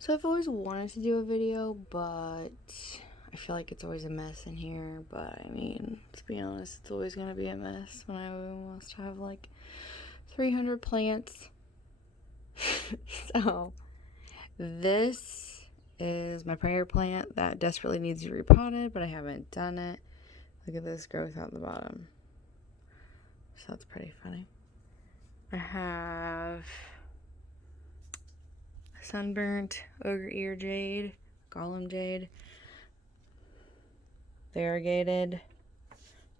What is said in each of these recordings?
So I've always wanted to do a video, but I feel like it's always a mess in here. But I mean, to be honest, it's always gonna be a mess when I almost have like 300 plants. So this is my prayer plant that desperately needs to be repotted, but I haven't done it. Look at this growth out the bottom. So that's pretty funny. I have sunburnt ogre ear jade, golem jade, variegated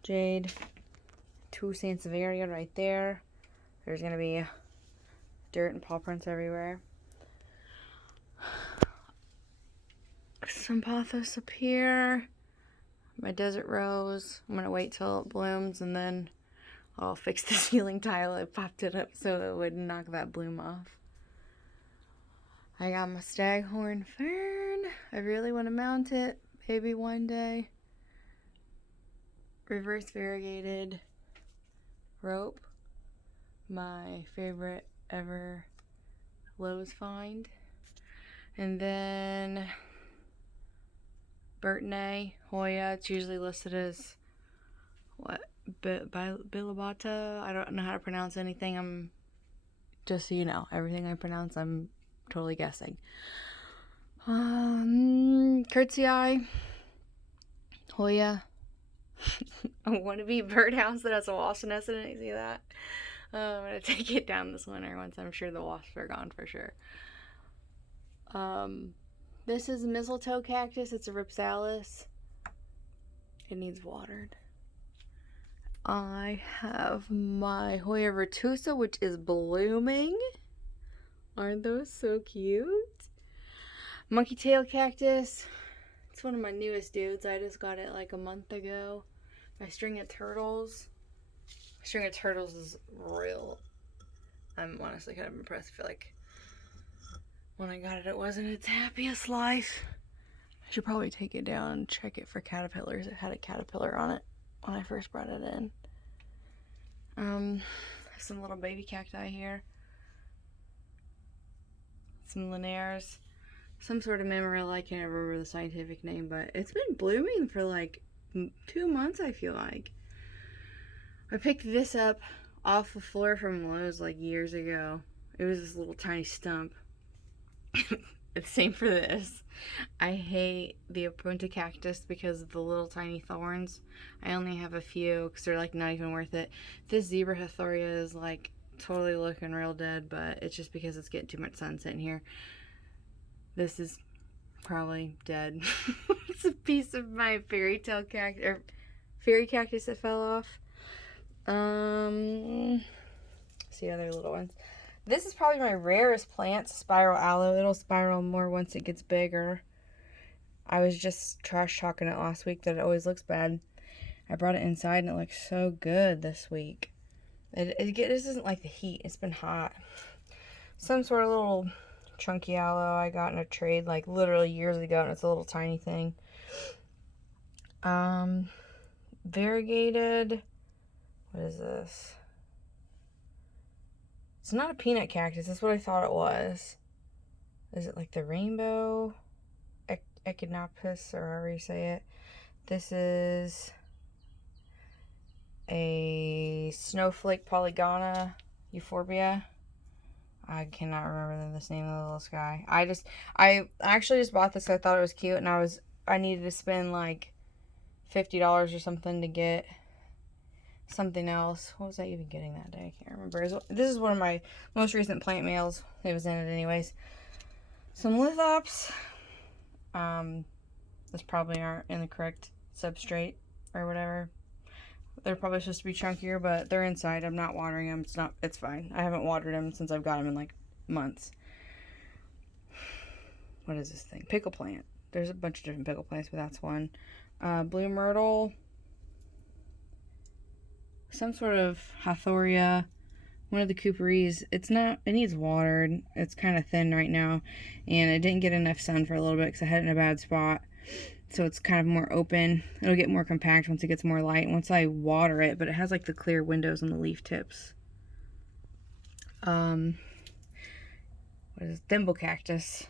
jade, 2 sansevieria right there. There's gonna be dirt and paw prints everywhere. Some pothos up here. My desert rose. I'm gonna wait till it blooms and then I'll fix the ceiling tile. I popped it up so it would knock that bloom off. I got my staghorn fern. I really want to mount it maybe one day. Reverse variegated rope. My favorite ever Lowe's find. And then Burtonay, Hoya. It's usually listed as what? Bilibata. I don't know how to pronounce anything. I'm just so you know, everything I pronounce, I'm totally guessing. Curtsii, Hoya. I want to be birdhouse that has a wasp nest in it. See that? I'm gonna take it down this winter once I'm sure the wasps are gone for sure. This is mistletoe cactus. It's a ripsalis. It needs watered. I have my Hoya retusa, which is blooming. Aren't those so cute? Monkey tail cactus. It's one of my newest dudes. I just got it like a month ago. My string of turtles. String of turtles is real. I'm honestly kind of impressed. I feel like when I got it, it wasn't its happiest life. I should probably take it down and check it for caterpillars. It had a caterpillar on it when I first brought it in. Some little baby cacti here. Some lineaires. Some sort of Mammarella. I can't remember the scientific name, but it's been blooming for like 2 months, I feel like. I picked this up off the floor from Lowe's like years ago. It was this little tiny stump. It's the same for this. I hate the Apunta cactus because of the little tiny thorns. I only have a few because they're like not even worth it. This zebra Hathoria is like totally looking real dead, but it's just because it's getting too much sunset in here. This is probably dead. It's a piece of my fairy cactus that fell off. See other little ones. This is probably my rarest plant, spiral aloe. It'll spiral more once it gets bigger. I was just trash talking it last week that it always looks bad. I brought it inside and it looks so good this week. It isn't like the heat. It's been hot. Some sort of little chunky aloe I got in a trade like literally years ago, and it's a little tiny thing. Variegated. What is this? It's not a peanut cactus. That's what I thought it was. Is it like the rainbow echinopsis, or however you say it? This is a snowflake polygona euphorbia. I cannot remember the name of the little guy. I actually just bought this. I thought it was cute, and I needed to spend like $50 or something to get something else. What was I even getting that day? I can't remember. This is one of my most recent plant mails. It was in it anyways. Some lithops. This probably aren't in the correct substrate or whatever. They're probably supposed to be chunkier, but they're inside. I'm not watering them. It's fine. I haven't watered them since I've got them in like months. What is this thing? Pickle plant. There's a bunch of different pickle plants, but that's one. Blue myrtle. Some sort of Hathoria. One of the Cooperies. It needs watered. It's kind of thin right now, and it didn't get enough sun for a little bit because I had it in a bad spot. So it's kind of more open. It'll get more compact once it gets more light, once I water it, but it has like the clear windows on the leaf tips. What is it? Thimble cactus.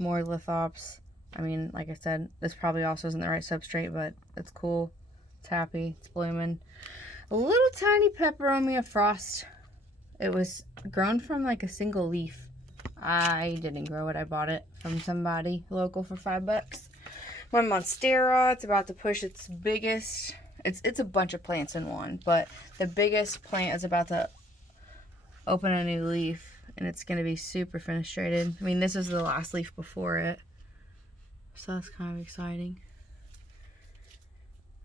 More lithops. I mean, like I said, this probably also isn't the right substrate, but it's cool. It's happy. It's blooming. A little tiny peperomia frost. It was grown from like a single leaf. I didn't grow it. I bought it from somebody local for $5. My monstera, it's about to push its biggest. It's a bunch of plants in one, but the biggest plant is about to open a new leaf, and it's going to be super fenestrated. I mean, this is the last leaf before it, so that's kind of exciting.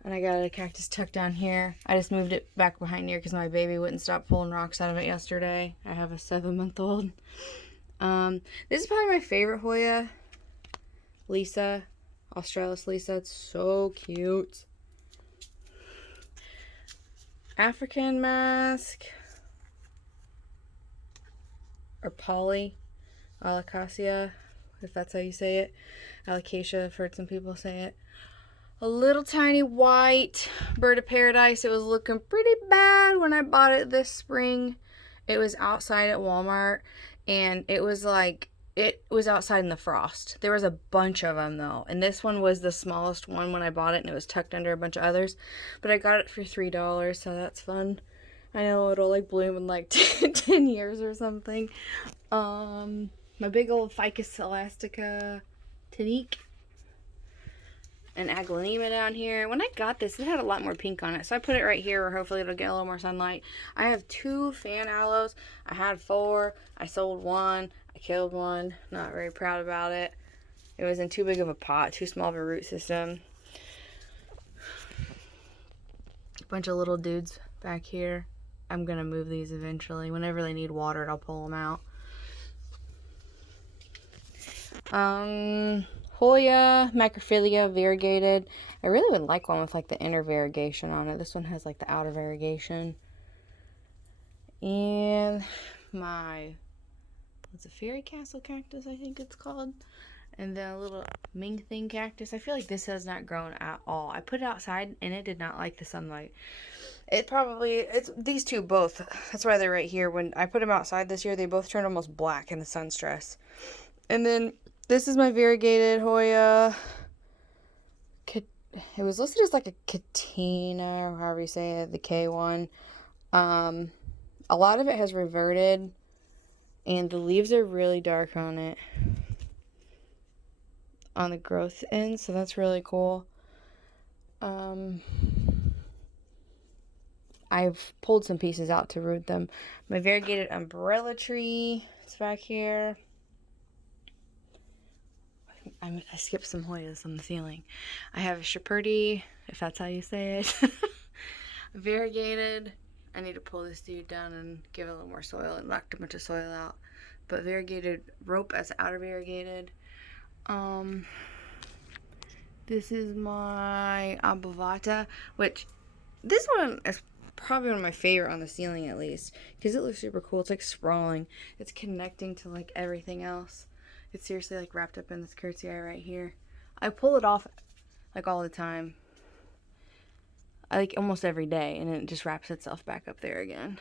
And I got a cactus tucked down here. I just moved it back behind here because my baby wouldn't stop pulling rocks out of it yesterday. I have a 7-month-old. This is probably my favorite Hoya. Lisa. Australis Lisa. It's so cute. African mask. Or Polly. Alocasia, if that's how you say it. Alocasia, I've heard some people say it. A little tiny white bird of paradise. It was looking pretty bad when I bought it this spring. It was outside at Walmart, and it was outside in the frost. There was a bunch of them though, and this one was the smallest one when I bought it, and it was tucked under a bunch of others. But I got it for $3, so that's fun. I know it'll like bloom in like 10 years or something. My big old Ficus elastica Tanique. And aglaonema down here. When I got this, it had a lot more pink on it, so I put it right here where hopefully it'll get a little more sunlight. I have 2 fan aloes. I had 4. I sold 1. I killed 1. Not very proud about it. It was in too big of a pot, too small of a root system. A bunch of little dudes back here. I'm gonna move these eventually. Whenever they need water, I'll pull them out. Hoya, macrophylla, variegated. I really would like one with like the inner variegation on it. This one has like the outer variegation. And what's a fairy castle cactus, I think it's called. And then a little Ming Thing cactus. I feel like this has not grown at all. I put it outside and it did not like the sunlight. It's these two both. That's why they're right here. When I put them outside this year, they both turned almost black in the sun stress. And then this is my variegated Hoya. It was listed as like a Katina, or however you say it, the K one. A lot of it has reverted, and the leaves are really dark on it, on the growth end, so that's really cool. I've pulled some pieces out to root them. My variegated umbrella tree is back here. I skipped some Hoyas on the ceiling. I have a Shepherdie, if that's how you say it. Variegated. I need to pull this dude down and give it a little more soil and knock a bunch of soil out. But variegated rope as outer variegated. This is my Abovata, which this one is probably one of my favorite on the ceiling, at least, because it looks super cool. It's like sprawling. It's connecting to like everything else. It's seriously like wrapped up in this curtsy eye right here. I pull it off like all the time. I like almost every day, and it just wraps itself back up there again.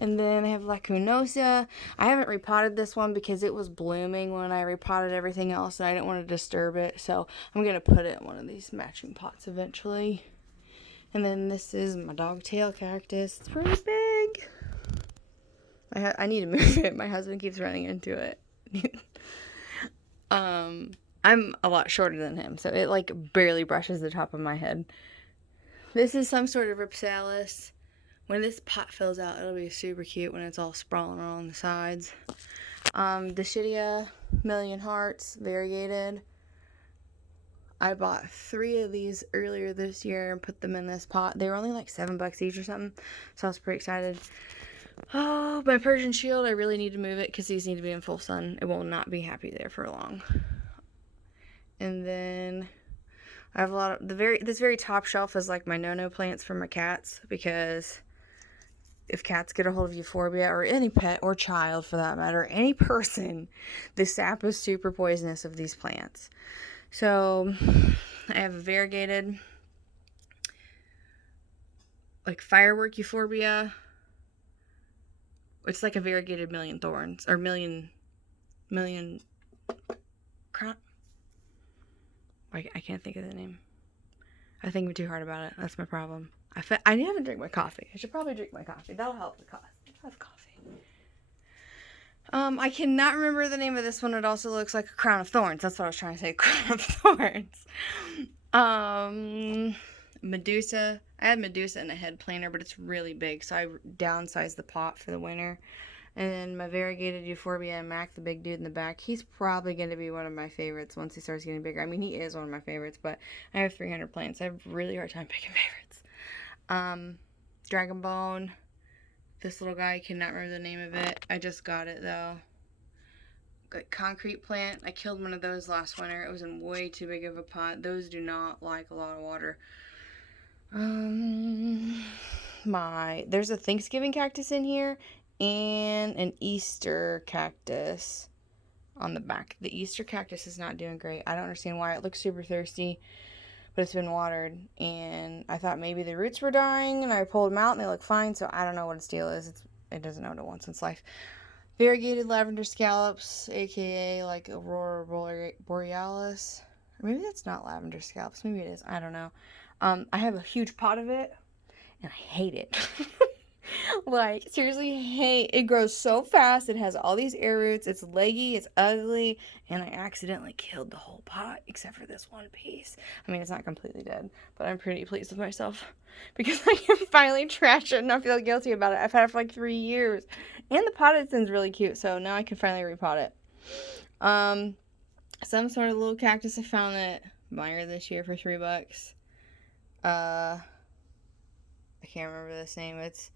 And then I have Lacunosa. I haven't repotted this one because it was blooming when I repotted everything else, and I didn't want to disturb it. So I'm going to put it in one of these matching pots eventually. And then this is my dogtail cactus. It's pretty big. I need to move it. My husband keeps running into it. I'm a lot shorter than him, so it like barely brushes the top of my head. This is some sort of Ripsalis. When this pot fills out, it'll be super cute when it's all sprawling along the sides. Dischidia, Million Hearts, variegated. I bought 3 of these earlier this year and put them in this pot. They were only like $7 each or something, so I was pretty excited. Oh, my Persian shield, I really need to move it because these need to be in full sun. It will not be happy there for long. And then I have a lot of this very top shelf is like my no-no plants for my cats, because if cats get a hold of euphorbia, or any pet or child for that matter, any person, the sap is super poisonous of these plants. So I have a variegated like firework euphorbia. It's like a variegated million thorns, or million I can't think of the name. I think too hard about it. That's my problem. I haven't drank my coffee. I should probably drink my coffee. That'll help the cost. Have coffee. I cannot remember the name of this one. It also looks like a crown of thorns. That's what I was trying to say. Crown of thorns. Medusa. I had Medusa in a head planer, but it's really big, so I downsized the pot for the winter. And then my variegated euphorbia and Mac, the big dude in the back, he's probably going to be one of my favorites once he starts getting bigger. I mean, he is one of my favorites, but I have 300 plants. I have a really hard time picking favorites. Dragon Bone. This little guy, I cannot remember the name of it. I just got it, though. Got concrete plant. I killed one of those last winter. It was in way too big of a pot. Those do not like a lot of water. There's a Thanksgiving cactus in here and an Easter cactus on the back. The Easter cactus is not doing great. I don't understand why. It looks super thirsty, but it's been watered, and I thought maybe the roots were dying, and I pulled them out, and they look fine, so I don't know what its deal is. It doesn't know what it wants in its life. Variegated lavender scallops, aka like Aurora Borealis. Or maybe that's not lavender scallops. Maybe it is. I don't know. I have a huge pot of it, and I hate it. Like, seriously, hate. It grows so fast. It has all these air roots. It's leggy. It's ugly. And I accidentally killed the whole pot, except for this one piece. I mean, it's not completely dead, but I'm pretty pleased with myself because I can finally trash it and not feel guilty about it. I've had it for like 3 years. And the potted thing's really cute, so now I can finally repot it. Some sort of little cactus I found at Meijer this year for $3. I can't remember this name. It's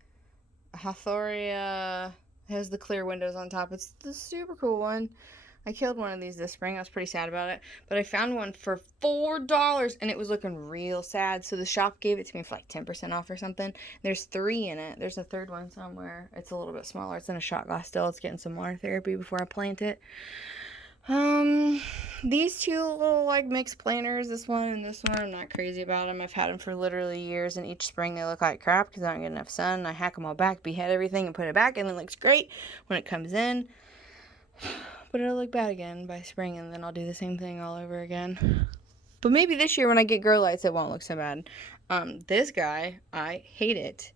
Hathoria. Has the clear windows on top. It's the super cool one. I killed one of these this spring. I was pretty sad about it. But I found one for $4, and it was looking real sad. So the shop gave it to me for like 10% off or something. There's 3 in it. There's a third one somewhere. It's a little bit smaller. It's in a shot glass still. It's getting some water therapy before I plant it. These two little like mixed planters, this one and this one, I'm not crazy about them. I've had them for literally years, and each spring they look like crap because I don't get enough sun. I hack them all back, behead everything, and put it back, and it looks great when it comes in. But it'll look bad again by spring, and then I'll do the same thing all over again. But maybe this year when I get grow lights, it won't look so bad. This guy, I hate it.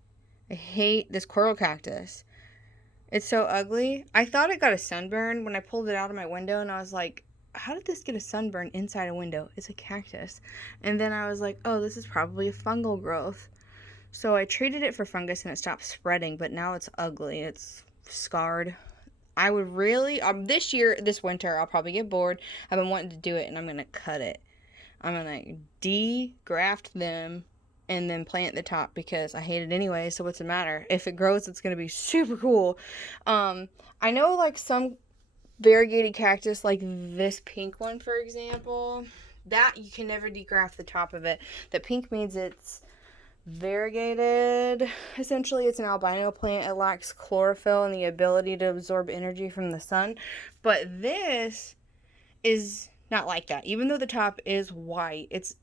I hate this coral cactus. It's so ugly. I thought it got a sunburn when I pulled it out of my window, and I was like, how did this get a sunburn inside a window? It's a cactus. And then I was like, oh, this is probably a fungal growth. So I treated it for fungus, and it stopped spreading, but now it's ugly. It's scarred. I would really, this winter, I'll probably get bored. I've been wanting to do it, and I'm going to cut it. I'm going to de-graft them and then plant the top because I hate it anyway, so what's the matter? If it grows, it's going to be super cool. I know like some variegated cactus, like this pink one, for example, that you can never degraft the top of it. The pink means it's variegated. Essentially, it's an albino plant. It lacks chlorophyll and the ability to absorb energy from the sun. But this is not like that. Even though the top is white, it's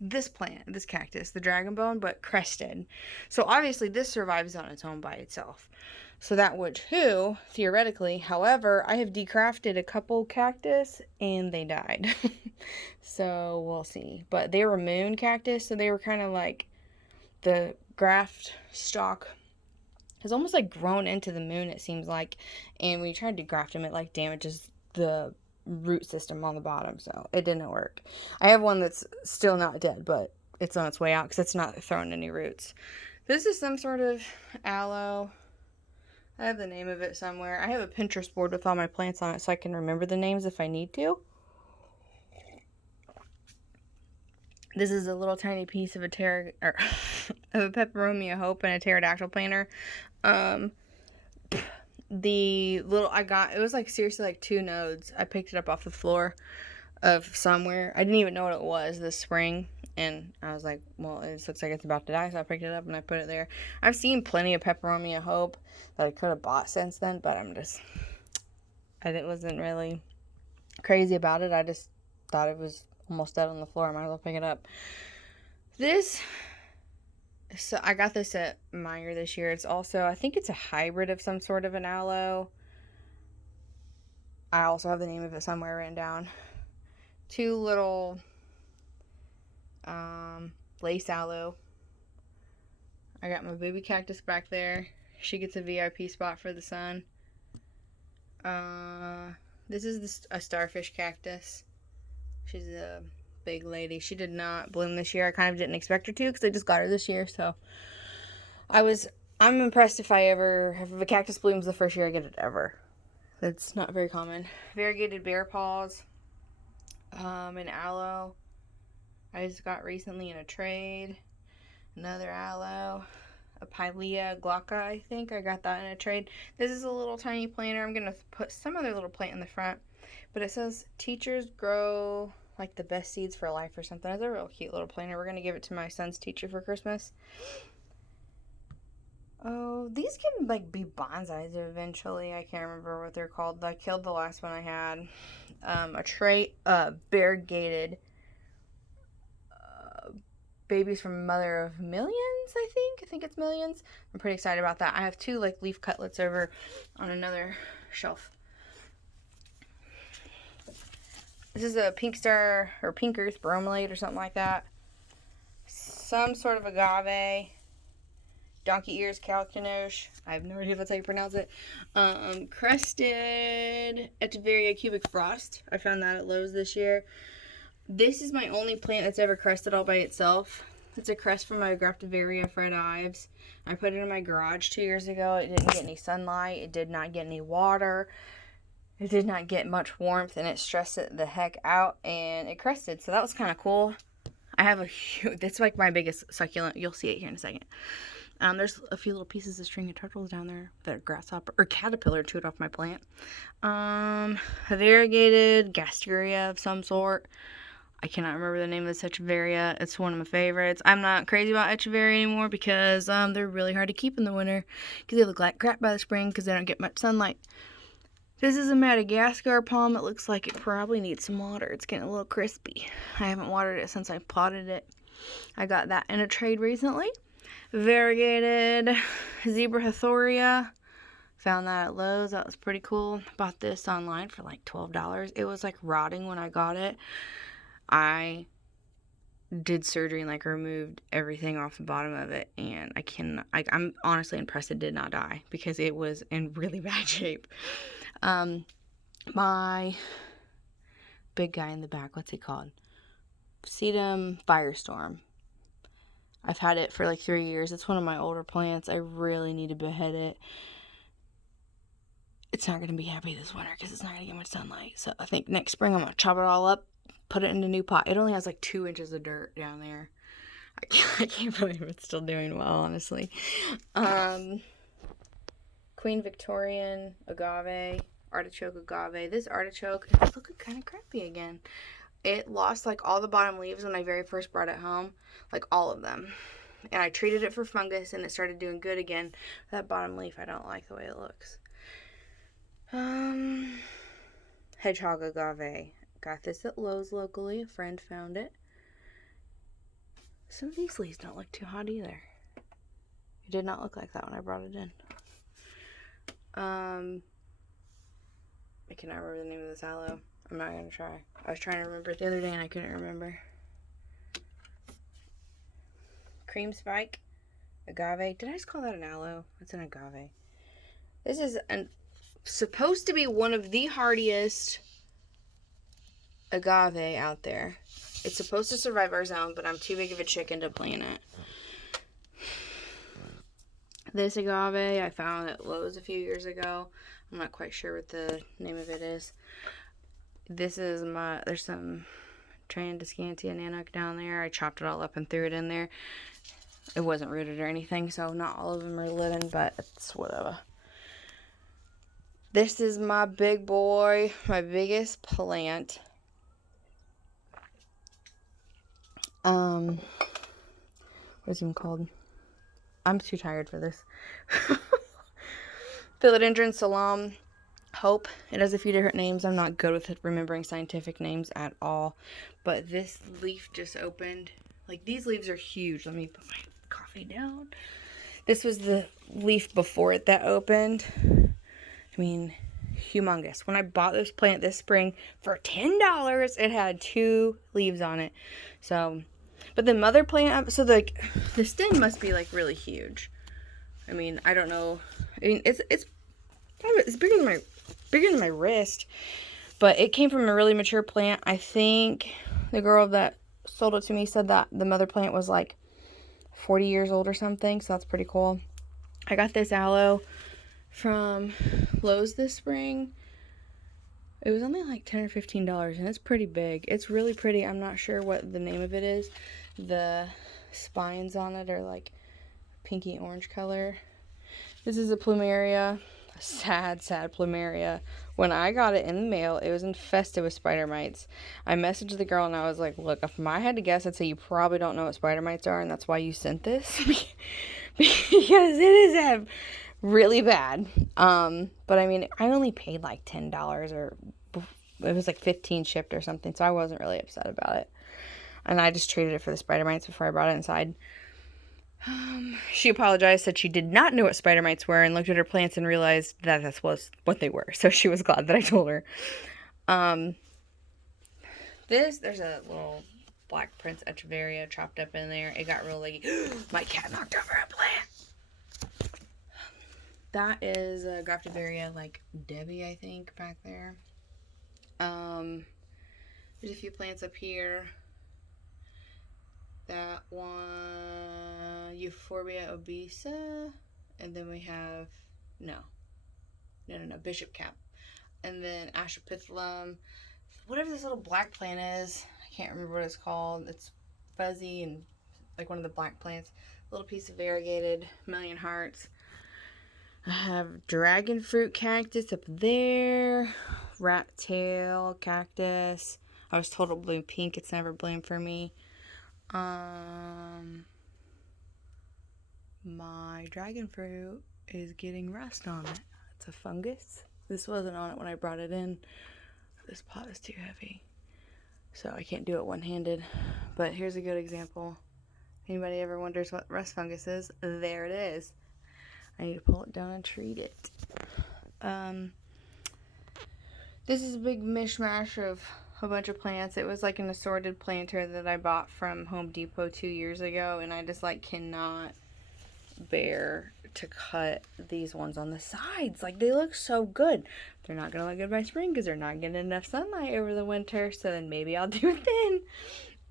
this plant, this cactus, the dragon bone, but crested. So obviously this survives on its own by itself. So that would too, theoretically. However, I have decrafted a couple cactus and they died. So we'll see. But they were moon cactus, so they were kind of like the graft stalk has almost like grown into the moon, it seems like. And when you try to degraft them, it like damages the root system on the bottom, so it didn't work. I have one that's still not dead, but it's on its way out because it's not throwing any roots. This is some sort of aloe. I have the name of it somewhere. I have a Pinterest board with all my plants on it so I can remember the names if I need to. This is a little tiny piece of a peperomia hope and a pterodactyl planter. The little it was like seriously like 2 nodes. I picked it up off the floor of somewhere. I didn't even know what it was this spring, and I was like, well, it looks like it's about to die, so I picked it up and I put it there. I've seen plenty of peperomia hope that I could have bought since then, but I wasn't really crazy about it. I just thought it was almost dead on the floor. I might as well pick it up. So I got this at Meijer this year. It's also, I think it's a hybrid of some sort of an aloe. I also have the name of it somewhere written down. 2 little lace aloe. I got my baby cactus back there. She gets a VIP spot for the sun. This is a starfish cactus. She's a big lady. She did not bloom this year. I kind of didn't expect her to because I just got her this year. So I'm impressed if a cactus blooms the first year I get it ever. That's not very common. Variegated bear paws. An aloe. I just got recently in a trade. Another aloe. A Pilea glauca, I think. I got that in a trade. This is a little tiny planter. I'm going to put some other little plant in the front. But it says, teachers grow like the best seeds for life or something. It's a real cute little planter. We're going to give it to my son's teacher for Christmas. Oh, these can like be bonsais eventually. I can't remember what they're called. I killed the last one I had. Variegated babies from Mother of Millions, I think it's Millions. I'm pretty excited about that. I have 2 like leaf cutlets over on another shelf. This is a pink star or pink earth bromelaid or something like that. Some sort of agave. Donkey ears calcinoche. I have no idea if that's how you pronounce it. Crested Echeveria cubic frost. I found that at Lowe's this year. This is my only plant that's ever crested all by itself. It's a crest from my Graftivaria Fred Ives. I put it in my garage 2 years ago. It didn't get any sunlight. It did not get any water. It did not get much warmth, and it stressed it the heck out, and it crested. So that was kind of cool. I have a huge, that's like my biggest succulent. You'll see it here in a second. There's a few little pieces of string of turtles down there that are grasshopper or caterpillar chewed off my plant. Variegated gasteria of some sort. I cannot remember the name of this Echeveria. It's one of my favorites. I'm not crazy about Echeveria anymore because they're really hard to keep in the winter because they look like crap by the spring because they don't get much sunlight. This is a Madagascar palm. It looks like it probably needs some water. It's getting a little crispy. I haven't watered it since I potted it. I got that in a trade recently. Variegated Zebrahothoria. Found that at Lowe's. That was pretty cool. Bought this online for like $12. It was like rotting when I got it. I did surgery and like removed everything off the bottom of it, and I'm honestly impressed it did not die because it was in really bad shape. My big guy in the back, what's he called? Sedum Firestorm. I've had it for like 3 years. It's one of my older plants. I really need to behead it. It's not going to be happy this winter because it's not going to get much sunlight. So I think next spring I'm going to chop it all up, put it in a new pot. It only has like 2 inches of dirt down there. I can't believe it's still doing well, honestly. Queen Victorian agave, artichoke agave. This artichoke is looking kind of crappy again. It lost like all the bottom leaves when I very first brought it home, like all of them. And I treated it for fungus and it started doing good again. That bottom leaf, I don't like the way it looks. Hedgehog agave. Got this at Lowe's locally. A friend found it. Some of these leaves don't look too hot either. It did not look like that when I brought it in. I cannot remember the name of this aloe. I'm not going to try. I was trying to remember it the other day and I couldn't remember. Cream spike. Agave. Did I just call that an aloe? It's an agave. This is supposed to be one of the hardiest agave out there. It's supposed to survive our zone, but I'm too big of a chicken to plant it. This agave I found at Lowe's a few years ago. I'm not quite sure what the name of it is. This is there's some Transcantia Nanook down there. I chopped it all up and threw it in there. It wasn't rooted or anything, so not all of them are living, but it's whatever. This is my big boy, my biggest plant. What's it even called? I'm too tired for this. Philodendron Salam Hope. It has a few different names. I'm not good with remembering scientific names at all. But this leaf just opened. Like, these leaves are huge. Let me put my coffee down. This was the leaf before it that opened. I mean, humongous. When I bought this plant this spring for $10, it had 2 leaves on it. So, but the mother plant, so the stem must be like really huge. I mean, I don't know. I mean, it's bigger than my wrist, but it came from a really mature plant. I think the girl that sold it to me said that the mother plant was like 40 years old or something, so that's pretty cool. I got this aloe from Lowe's this spring. It was only like $10 or $15, and it's pretty big. It's really pretty. I'm not sure what the name of it is. The spines on it are like pinky orange color. This is a plumeria. A sad plumeria. When I got it in the mail, it was infested with spider mites. I messaged the girl and I was like, look, if I had to guess, I'd say you probably don't know what spider mites are, and that's why you sent this. Because it is really bad. But I mean, I only paid like $10, or it was like 15 shipped or something, so I wasn't really upset about it. And I just treated it for the spider mites before I brought it inside. She apologized, said she did not know what spider mites were, and looked at her plants and realized that that's what they were. So she was glad that I told her. There's a little black Prince Echeveria chopped up in there. It got real leggy. My cat knocked over a plant. That is a Graftivaria, like Debbie, I think, back there. There's a few plants up here. That one, Euphorbia obesa, and then we have, no, Bishop Cap, and then Ashopithalum, whatever this little black plant is, I can't remember what it's called. It's fuzzy and like one of the black plants. Little piece of variegated million hearts. I have dragon fruit cactus up there, rat tail cactus. I was told it'll bloom pink. It's never bloomed for me. My dragon fruit is getting rust on it. It's a fungus. This wasn't on it when I brought it in. This pot is too heavy, so I can't do it one-handed. But here's a good example. Anybody ever wonders what rust fungus is? There it is. I need to pull it down and treat it. This is a big mishmash of a bunch of plants. It was like an assorted planter that I bought from Home Depot 2 years ago, and I just like cannot bear to cut these ones on the sides. Like, they look so good. They're not gonna look good by spring because they're not getting enough sunlight over the winter, so then maybe I'll do it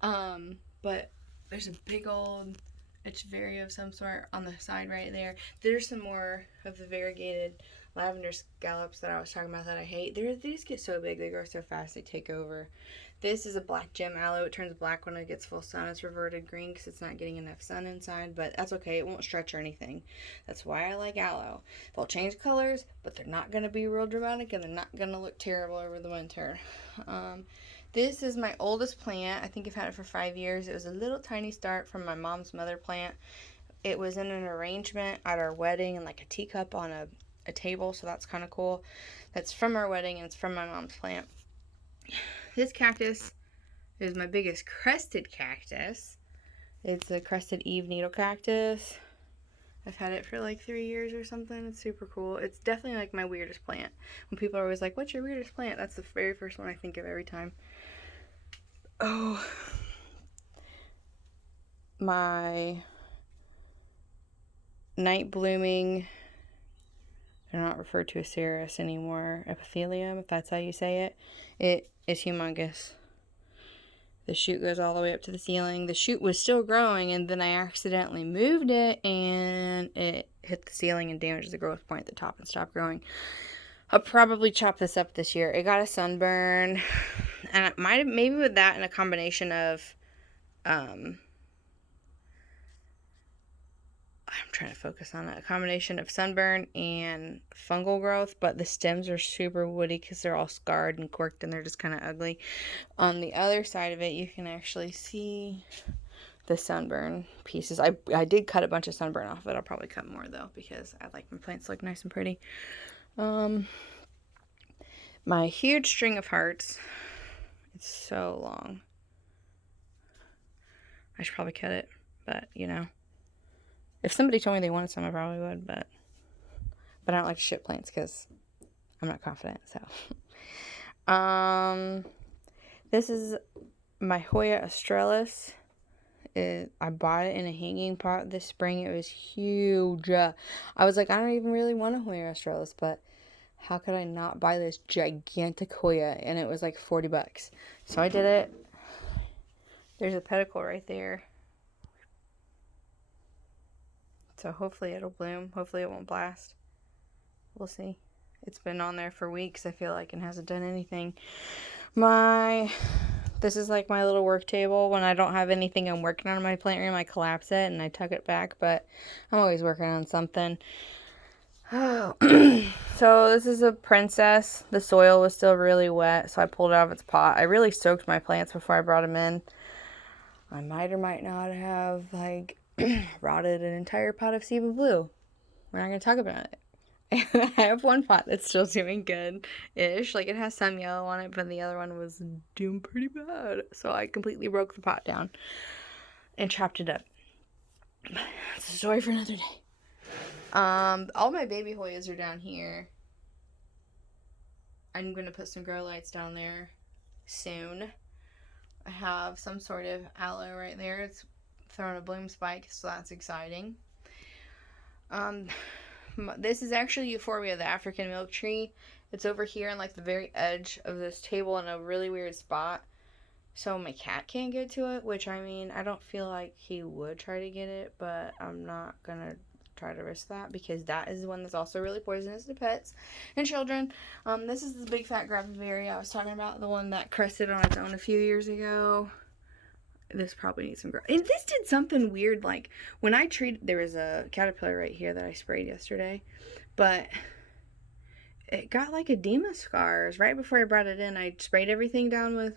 then. But there's a big old Echeveria of some sort on the side right there. There's some more of the variegated lavender scallops that I was talking about that I hate. These get so big, they grow so fast, they take over. This is a black gem aloe. It turns black when it gets full sun. It's reverted green because it's not getting enough sun inside, but that's okay. It won't stretch or anything. That's why I like aloe. They'll change colors, but they're not going to be real dramatic, and they're not going to look terrible over the winter. This is my oldest plant. I think I've had it for 5 years. It was a little tiny start from my mom's mother plant. It was in an arrangement at our wedding and like a teacup on a table, so that's kind of cool. That's from our wedding, and it's from my mom's plant. This cactus is my biggest crested cactus. It's a crested Eve needle cactus. I've had it for like 3 years or something. It's super cool. It's definitely like my weirdest plant. When people are always like, what's your weirdest plant? That's the very first one I think of every time. Oh, my night blooming, they're not referred to as cereus anymore, epithelium, if that's how you say it. It is humongous. The shoot goes all the way up to the ceiling. The shoot was still growing, and then I accidentally moved it, and it hit the ceiling and damaged the growth point at the top and stopped growing. I'll probably chop this up this year. It got a sunburn, and it might have, maybe with that and a combination of, I'm trying to focus on it. A combination of sunburn and fungal growth, but the stems are super woody because they're all scarred and corked, and they're just kind of ugly. On the other side of it, you can actually see the sunburn pieces. I did cut a bunch of sunburn off, but I'll probably cut more though because I like my plants to look nice and pretty. My huge string of hearts. It's so long. I should probably cut it, but you know. If somebody told me they wanted some, I probably would, but I don't like to ship plants because I'm not confident, so. This is my Hoya australis. I bought it in a hanging pot this spring. It was huge. I was like, I don't even really want a Hoya australis, but how could I not buy this gigantic Hoya? And it was like $40. So I did it. There's a pedicle right there. So hopefully it'll bloom. Hopefully it won't blast. We'll see. It's been on there for weeks, I feel like, and hasn't done anything. This is like my little work table. When I don't have anything I'm working on in my plant room, I collapse it and I tuck it back, but I'm always working on something. Oh. So this is a princess. The soil was still really wet, so I pulled it out of its pot. I really soaked my plants before I brought them in. I might or might not have, like, rotted an entire pot of Cebu Blue. We're not going to talk about it. I have one pot that's still doing good-ish. Like, it has some yellow on it, but the other one was doing pretty bad. So I completely broke the pot down and chopped it up. It's a story for another day. All my baby Hoyas are down here. I'm going to put some grow lights down there soon. I have some sort of aloe right there. It's throwing a bloom spike, so that's exciting. This is actually Euphorbia, the African milk tree. It's over here on like the very edge of this table in a really weird spot. So my cat can't get to it, which, I mean, I don't feel like he would try to get it, but I'm not going to try to risk that because that is one that's also really poisonous to pets and children. This is the big fat gravivaria I was talking about, the one that crested on its own a few years ago. This probably needs some growth. And this did something weird, like, when I treated, there was a caterpillar right here that I sprayed yesterday, but it got, like, edema scars. Right before I brought it in, I sprayed everything down with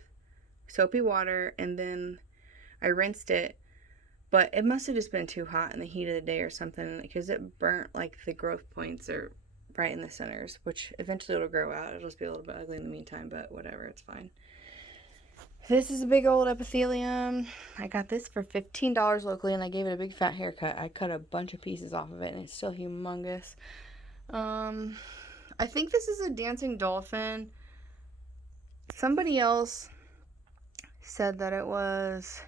soapy water, and then I rinsed it, but it must have just been too hot in the heat of the day or something, because it burnt, like, the growth points are right in the centers, which eventually it'll grow out. It'll just be a little bit ugly in the meantime, but whatever, it's fine. This is a big old epithelium. I got this for $15 locally, and I gave it a big fat haircut. I cut a bunch of pieces off of it, and it's still humongous. I think this is a dancing dolphin. Somebody else said that it was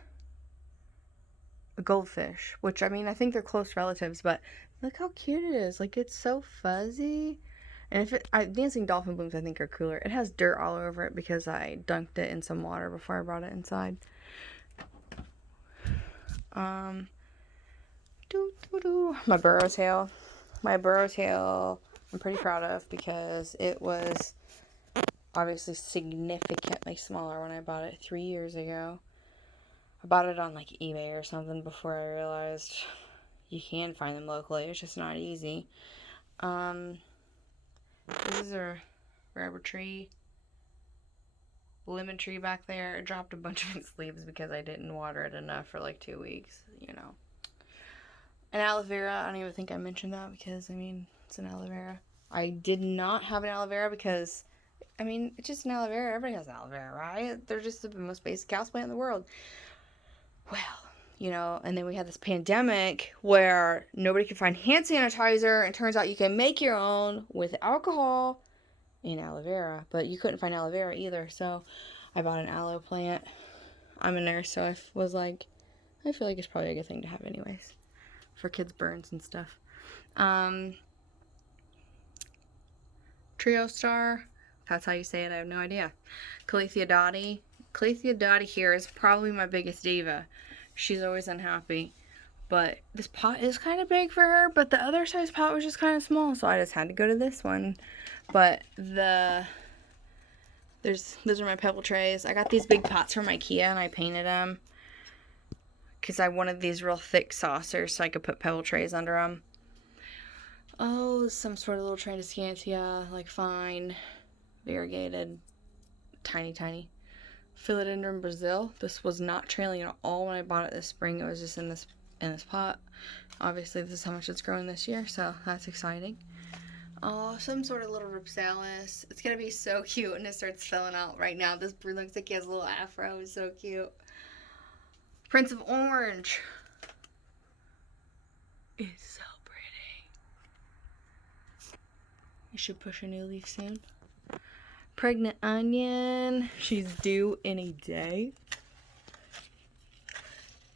a goldfish, which, I mean, I think they're close relatives, but look how cute it is. Like, it's so fuzzy. And dancing dolphin blooms, I think, are cooler. It has dirt all over it because I dunked it in some water before I brought it inside. My burrow tail. My burrow tail, I'm pretty proud of because it was obviously significantly smaller when I bought it 3 years ago. I bought it on, like, eBay or something before I realized you can find them locally. It's just not easy. This is a rubber tree, lemon tree back there. It dropped a bunch of its leaves because I didn't water it enough for like 2 weeks, you know. An aloe vera, I don't even think I mentioned that because, I mean, it's an aloe vera. I did not have an aloe vera because, I mean, it's just an aloe vera. Everybody has aloe vera, right? They're just the most basic houseplant in the world. Well, you know, and then we had this pandemic where nobody could find hand sanitizer, and it turns out you can make your own with alcohol and aloe vera, but you couldn't find aloe vera either, so I bought an aloe plant. I'm a nurse, so I was like, I feel like it's probably a good thing to have anyways, for kids' burns and stuff. Trio star, that's how you say it, I have no idea. Calathea dotty. Calathea dotty here is probably my biggest diva. She's always unhappy. But this pot is kind of big for her, but the other size pot was just kind of small, so I just had to go to this one. But those are my pebble trays. I got these big pots from IKEA, and I painted them because I wanted these real thick saucers so I could put pebble trays under them. Oh, some sort of little Tradescantia, like fine, variegated, tiny. Philodendron Brazil. This was not trailing at all when I bought it this spring. It was just in this pot. Obviously, this is how much it's growing this year, so that's exciting. Oh, some sort of little Rupsalis. It's gonna be so cute when it starts filling out. Right now, this bird looks like he has a little afro. It's so cute. Prince of Orange. It's so pretty. should push a new leaf soon. Pregnant onion. She's due any day.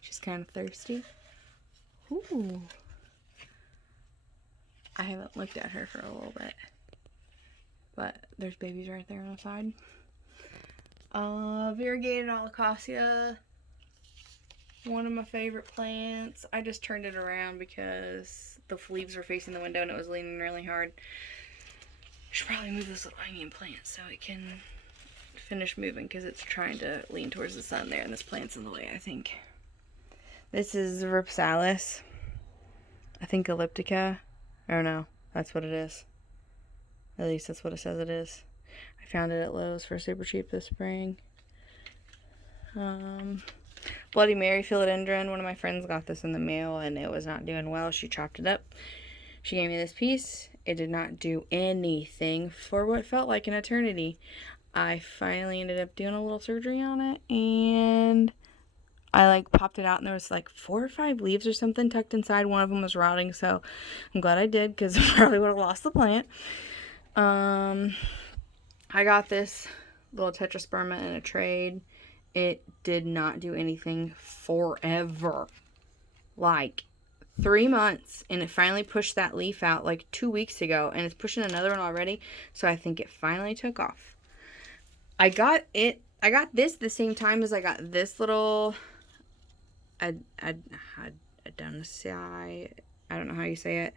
She's kind of thirsty. Ooh. I haven't looked at her for a little bit. But there's babies right there on the side. Variegated alocasia. One of my favorite plants. I just turned it around because the leaves were facing the window and it was leaning really hard. I should probably move this little onion plant so it can finish moving because it's trying to lean towards the sun there and this plant's in the way, I think. This is Ripsalis. I think elliptica. I don't know. That's what it is. At least that's what it says it is. I found it at Lowe's for super cheap this spring. Bloody Mary philodendron. One of my friends got this in the mail and it was not doing well. She chopped it up. She gave me this piece. It did not do anything for what felt like an eternity. I finally ended up doing a little surgery on it and I like popped it out and there was like 4 or 5 leaves or something tucked inside. One of them was rotting, so I'm glad I did because I probably would have lost the plant. I got this little tetrasperma in a trade. It did not do anything forever. Like 3 months, and it finally pushed that leaf out like 2 weeks ago, and it's pushing another one already, so I think it finally took off. I got this the same time as I got this little Adonisii. I don't know how you say it.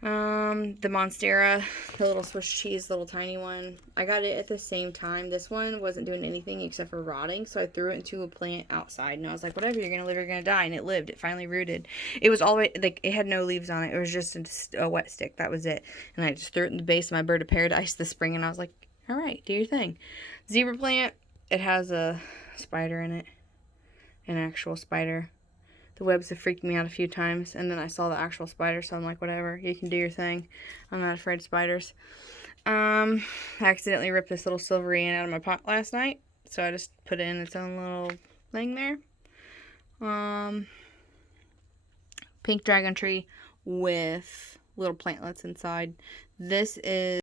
The Monstera, the little Swiss cheese, little tiny one. I got it at the same time. This one wasn't doing anything except for rotting, so I threw it into a plant outside, and I was like, whatever, you're gonna live, you're gonna die, and it lived. It finally rooted. It was all the way, like, it had no leaves on it. It was just a wet stick. That was it. And I just threw it in the base of my bird of paradise this spring, and I was like, all right, do your thing. Zebra plant, it has a spider in it, an actual spider. The webs have freaked me out a few times, and then I saw the actual spider, so I'm like, whatever, you can do your thing. I'm not afraid of spiders. I accidentally ripped this little silvery out of my pot last night, so I just put it in its own little thing there. Pink dragon tree with little plantlets inside. This is